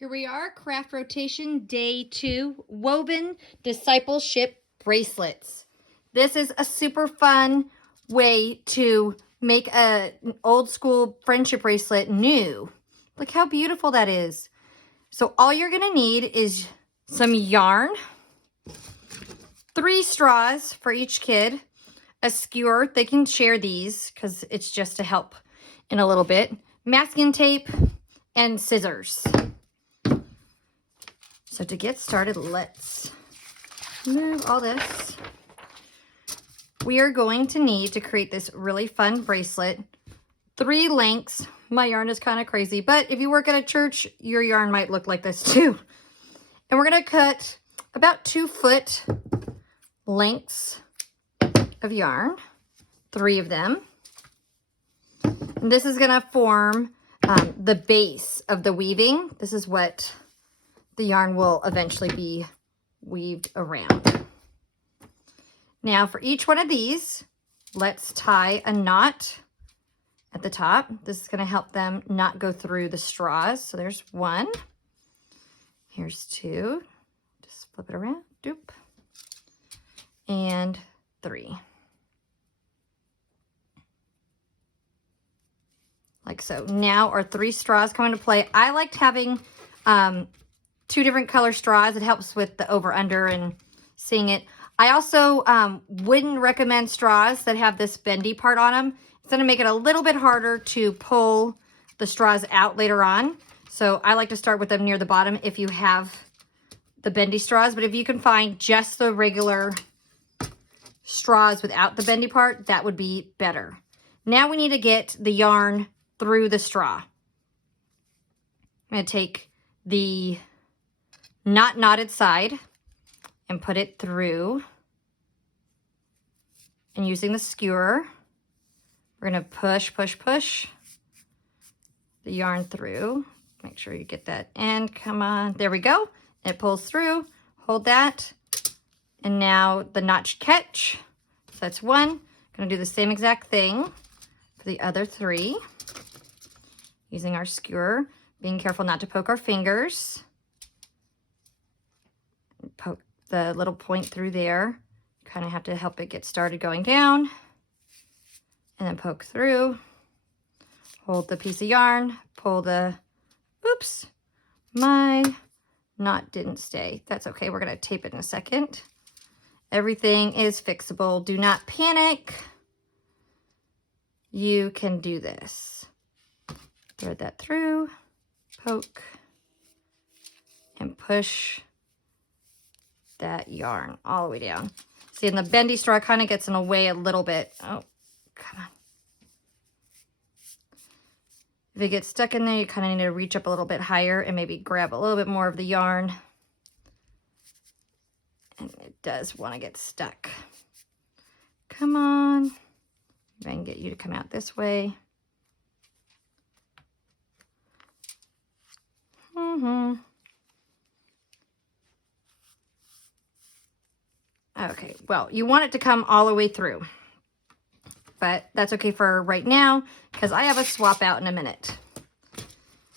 Here we are, craft rotation day 2, woven discipleship bracelets. This is a super fun way to make an old school friendship bracelet new. Look how beautiful that is. So all you're gonna need is some yarn, 3 straws for each kid, a skewer, they can share these because it's just to help in a little bit, masking tape, and scissors. So to get started, let's move all this. We are going to need to create this really fun bracelet. 3 lengths. My yarn is kind of crazy, but if you work at a church, your yarn might look like this too. And we're going to cut about 2-foot lengths of yarn, 3 of them. And this is going to form the base of the weaving. This is what the yarn will eventually be weaved around. Now for each one of these, let's tie a knot at the top. This is going to help them not go through the straws. So there's 1. Here's 2. Just flip it around. Doop. And 3. Like so. Now our 3 straws come into play. I liked having 2 different color straws. It helps with the over under and seeing it. I also wouldn't recommend straws that have this bendy part on them. It's going to make it a little bit harder to pull the straws out later on. So I like to start with them near the bottom if you have the bendy straws. But if you can find just the regular straws without the bendy part, that would be better. Now we need to get the yarn through the straw. I'm going to take the not knotted side and put it through. And using the skewer, we're going to push the yarn through. Make sure you get that end. Come on. There we go. It pulls through. Hold that. And now the knot should catch. So that's 1. Going to do the same exact thing for the other 3. Using our skewer. Being careful not to poke our fingers. Poke the little point through there. Kind of have to help it get started going down. And then poke through. Hold the piece of yarn. Pull the, oops, my knot didn't stay. That's okay. We're going to tape it in a second. Everything is fixable. Do not panic. You can do this. Thread that through, poke, and push that yarn all the way down. See, and the bendy straw kind of gets in the way a little bit. Oh, come on. If it gets stuck in there, you kind of need to reach up a little bit higher and maybe grab a little bit more of the yarn. And it does want to get stuck. Come on. If I can get you to come out this way. Okay, well, you want it to come all the way through. But that's okay for right now because I have a swap out in a minute.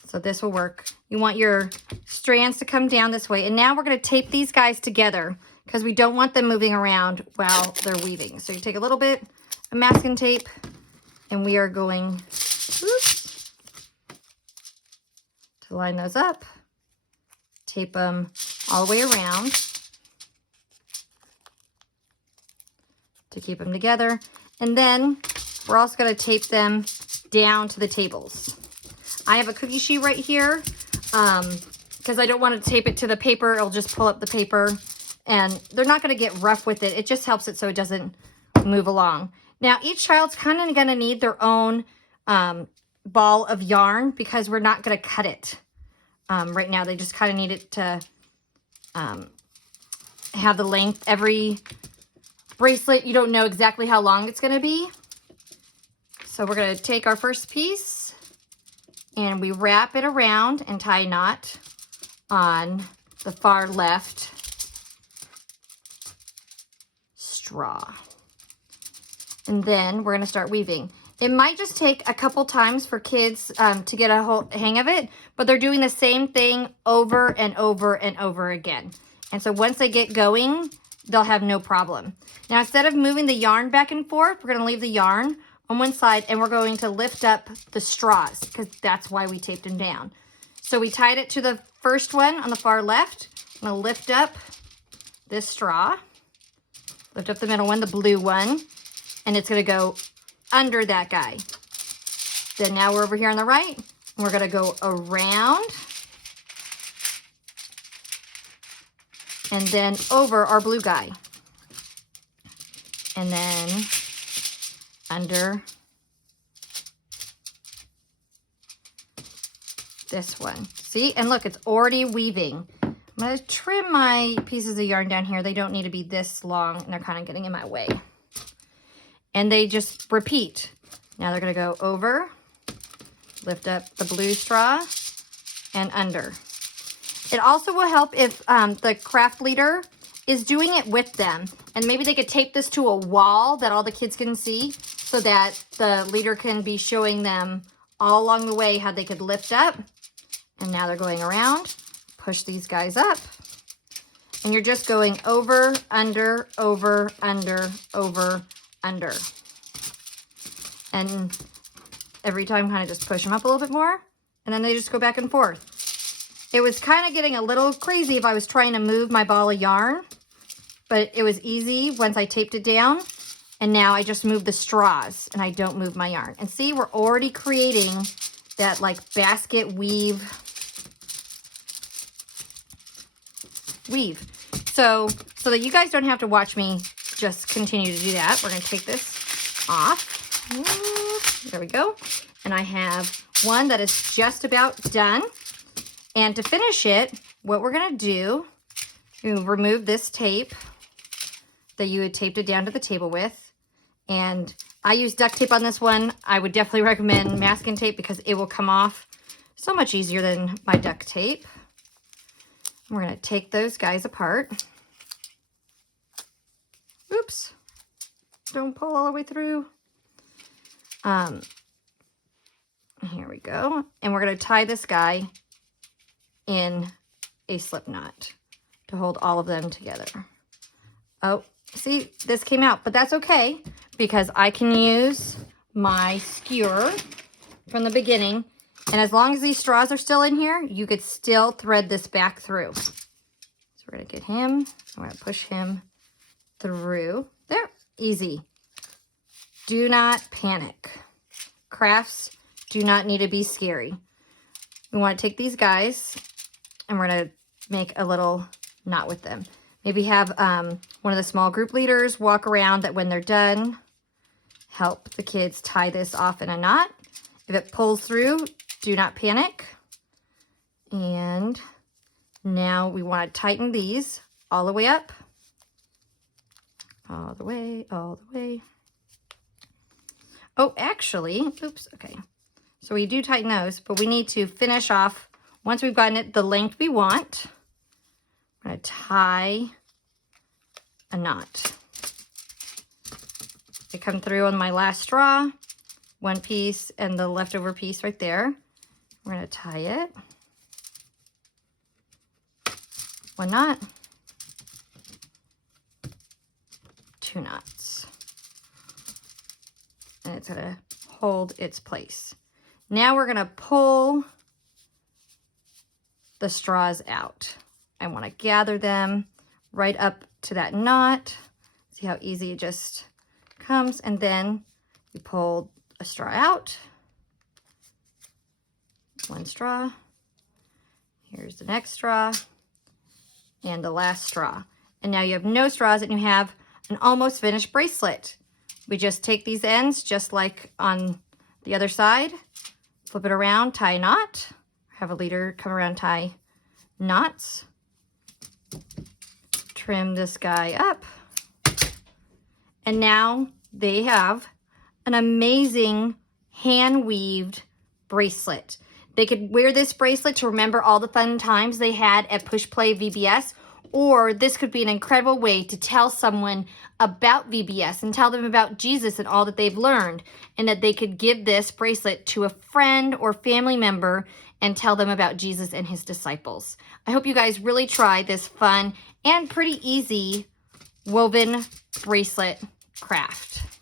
So this will work. You want your strands to come down this way. And now we're going to tape these guys together because we don't want them moving around while they're weaving. So you take a little bit of masking tape and we are going to line those up. Tape them all the way around to keep them together. And then we're also going to tape them down to the tables. I have a cookie sheet right here because I don't want to tape it to the paper. It'll just pull up the paper and they're not going to get rough with it. It just helps it so it doesn't move along. Now each child's kind of going to need their own ball of yarn because we're not going to cut it. Right now they just kind of need it to have the length. Every bracelet, you don't know exactly how long it's going to be. So we're going to take our first piece and we wrap it around and tie a knot on the far left straw. And then we're going to start weaving. It might just take a couple times for kids to get a whole hang of it, but they're doing the same thing over and over and over again. And so once they get going, they'll have no problem. Now, instead of moving the yarn back and forth, we're going to leave the yarn on one side and we're going to lift up the straws because that's why we taped them down. So we tied it to the first one on the far left. I'm going to lift up this straw, lift up the middle one, the blue one, and it's going to go under that guy. Then now we're over here on the right, and we're going to go around and then over our blue guy. And then under this one. See? And look, it's already weaving. I'm going to trim my pieces of yarn down here. They don't need to be this long, and they're kind of getting in my way. And they just repeat. Now they're going to go over, lift up the blue straw, and under. It also will help if the craft leader is doing it with them. And maybe they could tape this to a wall that all the kids can see so that the leader can be showing them all along the way how they could lift up. And now they're going around, push these guys up. And you're just going over, under, over, under, over, under. And every time kind of just push them up a little bit more. And then they just go back and forth. It was kind of getting a little crazy if I was trying to move my ball of yarn, but it was easy once I taped it down. And now I just move the straws and I don't move my yarn. And see, we're already creating that like basket weave. So that you guys don't have to watch me just continue to do that, we're going to take this off. There we go. And I have one that is just about done. And to finish it, what we're going to do, you remove this tape that you had taped it down to the table with. And I use duct tape on this one. I would definitely recommend masking tape because it will come off so much easier than my duct tape. We're going to take those guys apart. Oops. Don't pull all the way through. Here we go. And we're going to tie this guy in a slip knot to hold all of them together. Oh, see, this came out, but that's okay because I can use my skewer from the beginning. And as long as these straws are still in here, you could still thread this back through. So we're going to get him. We're going to push him through. There, easy. Do not panic. Crafts do not need to be scary. We want to take these guys and we're going to make a little knot with them. Maybe have one of the small group leaders walk around that when they're done, help the kids tie this off in a knot. If it pulls through, do not panic. And now we want to tighten these all the way up. All the way, all the way. Oh, actually, oops, okay. So we do tighten those, but we need to finish off, once we've gotten it the length we want, I'm going to tie a knot. I come through on my last straw, one piece and the leftover piece right there. We're going to tie it. One knot. Two knots. And it's going to hold its place. Now we're going to pull the straws out. I want to gather them right up to that knot. See how easy it just comes. And then you pull a straw out. One straw. Here's the next straw. And the last straw. And now you have no straws and you have an almost finished bracelet. We just take these ends just like on the other side. Flip it around, tie a knot. Have a leader come around, tie knots. Trim this guy up. And now they have an amazing hand-weaved bracelet. They could wear this bracelet to remember all the fun times they had at Push Play VBS, Or this could be an incredible way to tell someone about VBS and tell them about Jesus and all that they've learned, and that they could give this bracelet to a friend or family member and tell them about Jesus and his disciples. I hope you guys really try this fun and pretty easy woven bracelet craft.